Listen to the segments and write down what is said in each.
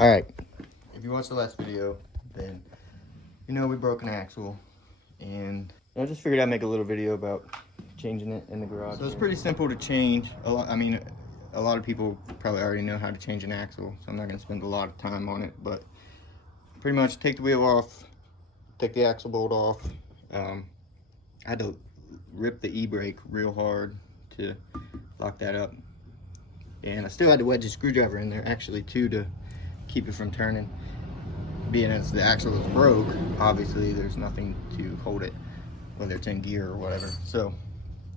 Alright, if you watched the last video, then you know we broke an axle, and I just figured I'd make a little video about changing it in the garage. So it's pretty simple to change. A lot of people probably already know how to change an axle, so I'm not going to spend a lot of time on it, but pretty much take the wheel off, take the axle bolt off. I had to rip the e-brake real hard to lock that up, and I still had to wedge a screwdriver in there actually too to keep it from turning. Being as the axle is broke, obviously there's nothing to hold it, whether it's in gear or whatever. So,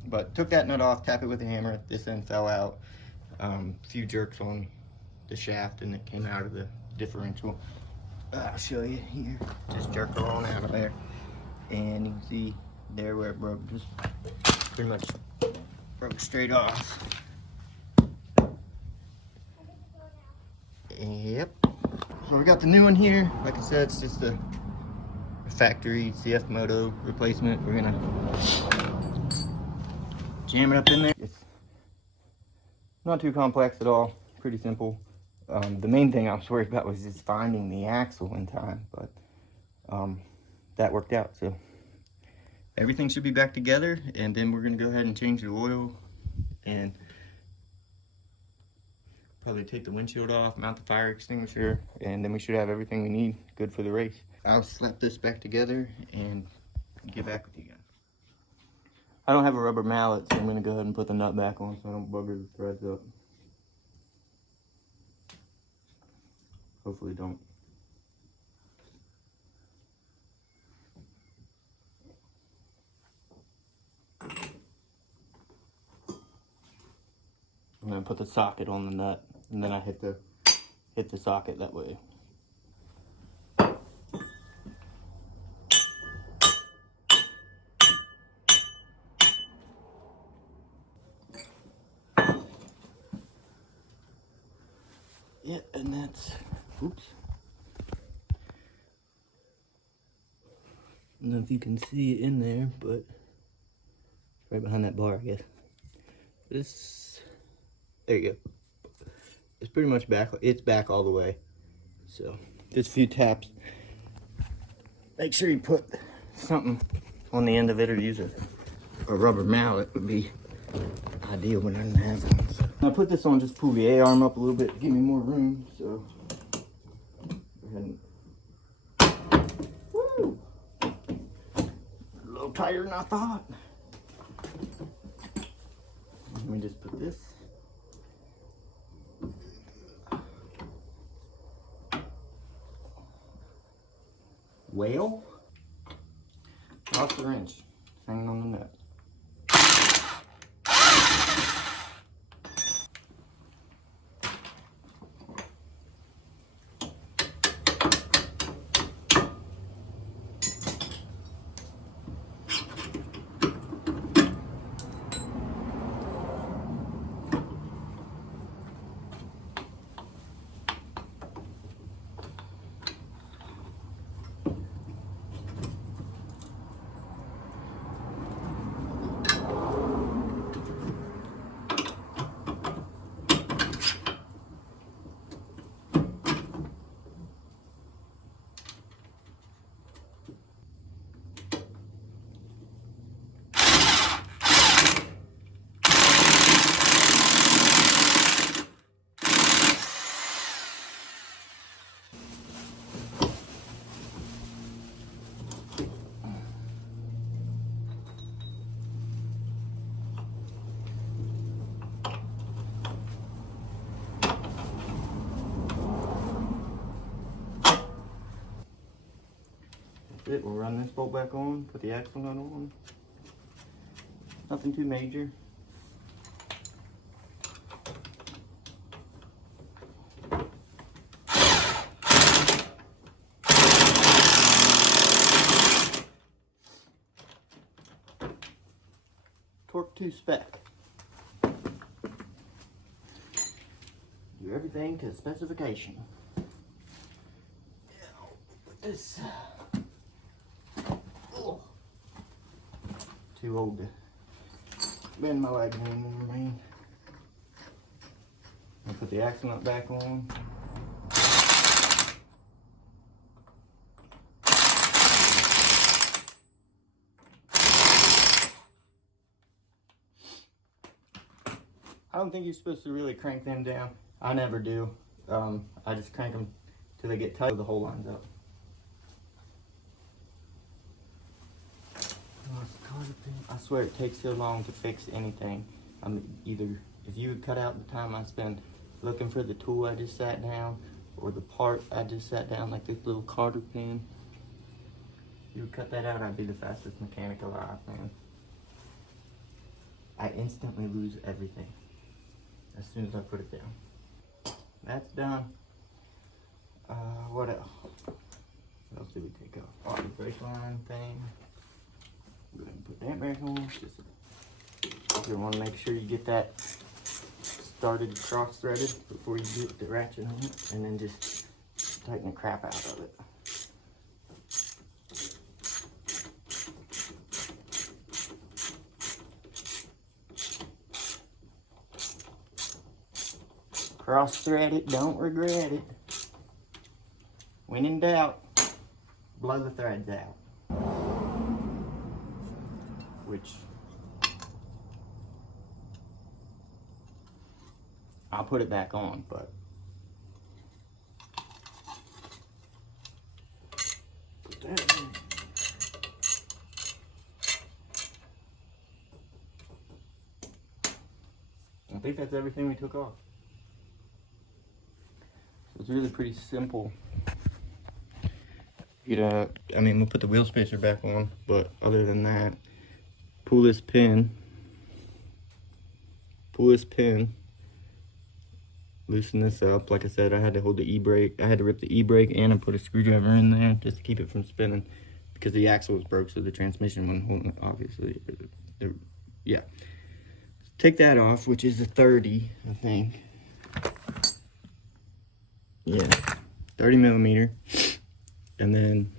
but took that nut off, tap it with a hammer, this end fell out. Few jerks on the shaft and it came out of the differential. I'll show you here. Just jerked it on out of there, and you can see there where it broke, just pretty much broke straight off. Yep. So we got the new one here. Like I said, it's just a factory CFMOTO replacement. We're gonna jam it up in there. It's not too complex at all, pretty simple. The main thing I was worried about was just finding the axle in time, but that worked out. So everything should be back together, and then we're gonna go ahead and change the oil and probably take the windshield off, mount the fire extinguisher, and then we should have everything we need good for the race. I'll slap this back together and get back with you guys. I don't have a rubber mallet, so I'm gonna go ahead and put the nut back on so I don't bugger the threads up. Hopefully don't. I'm gonna put the socket on the nut, and then I hit the socket that way. Yeah, and that's, oops. I don't know if you can see it in there, but it's right behind that bar, I guess. This, there you go. It's pretty much back, it's back all the way. So, just a few taps. Make sure you put something on the end of it, or use a rubber mallet would be ideal, but I didn't have one. So. I put this on just to pull the A-arm up a little bit to give me more room, so go ahead and, woo! A little tighter than I thought. Let me just put this. Well, lost the wrench hanging on the nut. It. We'll run this bolt back on, put the axle nut on. Nothing too major. Torque to spec. Do everything to specification. This. Too old to bend my leg anymore, man. I'll put the axle nut back on. don't think you're supposed to really crank them down. I never do. I just crank them till they get tight so the whole lines up. I swear it takes so long to fix anything. Either if you would cut out the time I spend looking for the tool I just sat down, or the part I just sat down, like this little cotter pin. If you would cut that out, I'd be the fastest mechanic alive, man. I instantly lose everything as soon as I put it down. That's done. What else? What else did we take off? Oh, the brake line thing. Go ahead and put that back on. Just you want to make sure you get that started cross-threaded before you get the ratchet on it, and then just tighten the crap out of it. Cross-thread it, don't regret it. When in doubt, blow the threads out. Which I'll put it back on, but put that in. I think that's everything we took off. So it's really pretty simple. I mean, we'll put the wheel spacer back on, but other than that, pull this pin, loosen this up. Like I said, I had to hold the e-brake. I had to rip the e-brake and I put a screwdriver in there just to keep it from spinning because the axle was broke, so the transmission wasn't holding it, obviously. Yeah. Take that off, which is a 30, I think. Yeah, 30 millimeter. And then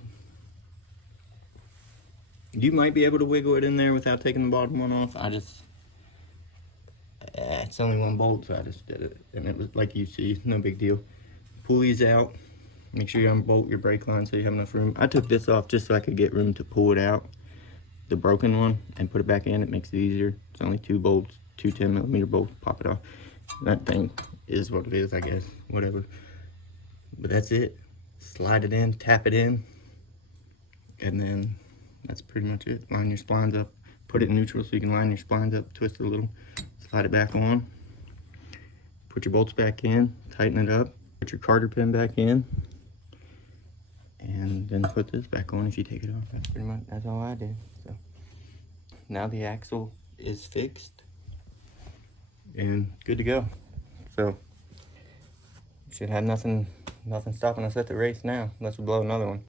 you might be able to wiggle it in there without taking the bottom one off. It's only one bolt, so I just did it. And it was like you see, no big deal. Pull these out. Make sure you unbolt your brake line so you have enough room. I took this off just so I could get room to pull it out, the broken one, and put it back in. It makes it easier. It's only 2 bolts, 2 10 millimeter bolts. Pop it off. That thing is what it is, I guess. Whatever. But that's it. Slide it in, tap it in, and then that's pretty much it. Line your splines up, put it in neutral so you can line your splines up, twist it a little, slide it back on, put your bolts back in, tighten it up, put your carter pin back in, and then put this back on if you take it off. That's pretty much, that's all I did. So now the axle is fixed and good to go. So should have nothing stopping us at the race now, unless we blow another one.